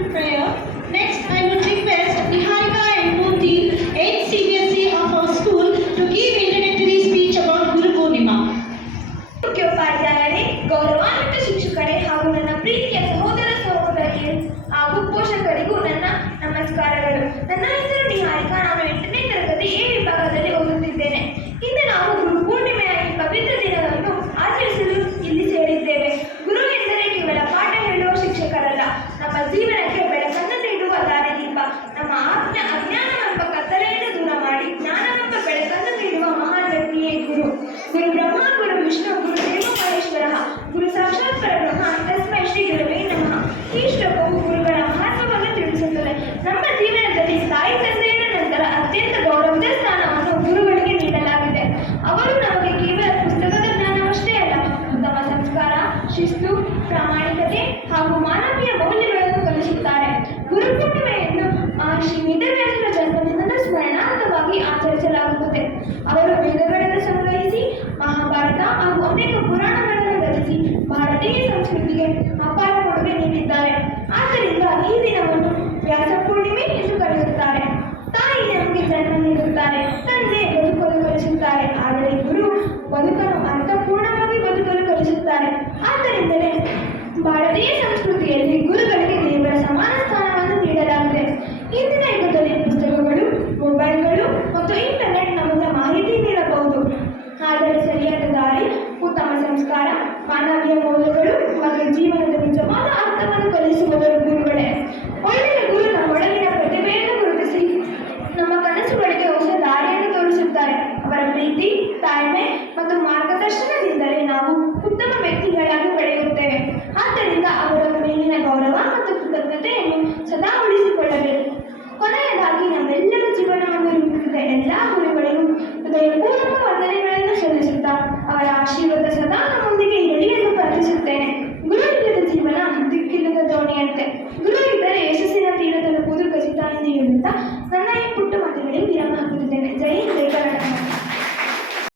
and prayer. Next, I would request Niharika and Murthy, 8th CBSE of our school, to give introductory speech about Guru Purnima. ಮುಖ್ಯೋಪಾಧ್ಯಾಯರೇ, ಗೌರವಾನ್ವಿತ ಶಿಕ್ಷಕರೇ ಹಾಗೂ ನನ್ನ ಪ್ರೀತಿಯ ಸಹೋದರ ಸಹೋದರಿಯರು ಹಾಗೂ ಪೋಷಕರಿಗೂ ನನ್ನ ನಮಸ್ಕಾರಗಳು. ನನ್ನ ಹೆಸರು ನಿಹಾರಿಕಾ. ನಾನು 8ನೇ ತರಗತಿ ಎ ವಿಭಾಗದಲ್ಲಿ ಓದುತ್ತಿದ್ದೇನೆ. ಇಂದು ನಾವು ಗುರು ಪೂರ್ಣಿಮೆಯ ಈ ಪವಿತ್ರ ದಿನವನ್ನು ಆಚರಿಸಲು ಇಲ್ಲಿ ಸೇರಿದ್ದೇವೆ. ಗುರು ಎಂದರೆ ಕೇವಲ ಪಾಠ ಹೇಳುವ ಶಿಕ್ಷಕರಲ್ಲ, ನಮ್ಮ ಜೀವನಕ್ಕೆ ಬೆಳಕನ್ನು ನೀಡುವ ದಾರಿದೀಪ. ನಮ್ಮ ಅಜ್ಞಾನವೆಂಬ ಕತ್ತಲೆಯನ್ನು ದೂರ ಮಾಡಿ ಜ್ಞಾನವೆಂಬ ಬೆಳಕನ್ನು ನೀಡುವ ಮಹಾನ್ ವ್ಯಕ್ತಿಯೇ ಗುರು. ಗುರು ಬ್ರಹ್ಮ, ಗುರು ವಿಷ್ಣು, ಗುರು ದೇವ ಮಹೇಶ್ವರ, ಗುರು ಸಾಕ್ಷಾತ್ ಪರಬ್ರಹ್ಮ, ತಸ್ಮೈ ಶ್ರೀ ಗುರುವೇ ನಮಃ. ಈ ಶ್ಲೋಕವು ಗುರುಗಳ ಮಹತ್ವವನ್ನು ತಿಳಿಸುತ್ತದೆ. ನಮ್ಮ ಜೀವನದಲ್ಲಿ ತಾಯಿ ತಂದೆಯ ನಂತರ ಅತ್ಯಂತ ಗೌರವದ ಸ್ಥಾನವನ್ನು ಗುರುಗಳಿಗೆ ನೀಡಲಾಗಿದೆ. ಅವರು ನಮಗೆ ಕೇವಲ ಪುಸ್ತಕದ ಜ್ಞಾನವಷ್ಟೇ ಅಲ್ಲ, ಉತ್ತಮ ಸಂಸ್ಕಾರ, ಶಿಸ್ತು, ಪ್ರಾಮಾಣಿಕತೆ ಹಾಗೂ ಮಾನವೀಯ ಮೌಲ್ಯಗಳನ್ನು ಕಲಿಸುತ್ತಾರೆ. ಗುರು ಪೂರ್ಣಿಮೆಯನ್ನು ಮಹರ್ಷಿ ವೇದವ್ಯಾಸರ ಜನ್ಮದಿನದ ಸ್ಮರಣಾರ್ಥವಾಗಿ ಆಚರಿಸಲಾಗುತ್ತದೆ. ಅವರು ವೇದಗಳನ್ನು ಸಂಗ್ರಹಿಸಿ ಮಹಾಭಾರತ ಹಾಗೂ ಅನೇಕ ಪುರಾಣಗಳನ್ನು ರಚಿಸಿ ಭಾರತೀಯ ಸಂಸ್ಕೃತಿಗೆ ಅಪಾರ ಕೊಡುಗೆ ನೀಡಿದ್ದಾರೆ. ಆದ್ದರಿಂದ ಈ ದಿನವನ್ನು ವ್ಯಾಸ ಪೂರ್ಣಿಮೆ ಎಂದು ಕರೆಯುತ್ತಾರೆ. ತಾಯಿ ನಮಗೆ ಜನ್ಮ ನೀಡುತ್ತಾರೆ, ತಂದೆ ಬದುಕಲು ಕಲಿಸುತ್ತಾರೆ, ಆದರೆ ಗುರು ಬದುಕನ್ನು ಅರ್ಥಪೂರ್ಣವಾಗಿ ಬದುಕಲು ಕಲಿಸುತ್ತಾರೆ. ಆದ್ದರಿಂದಲೇ ಭಾರತೀಯ ಸಂಸ್ಕೃತಿ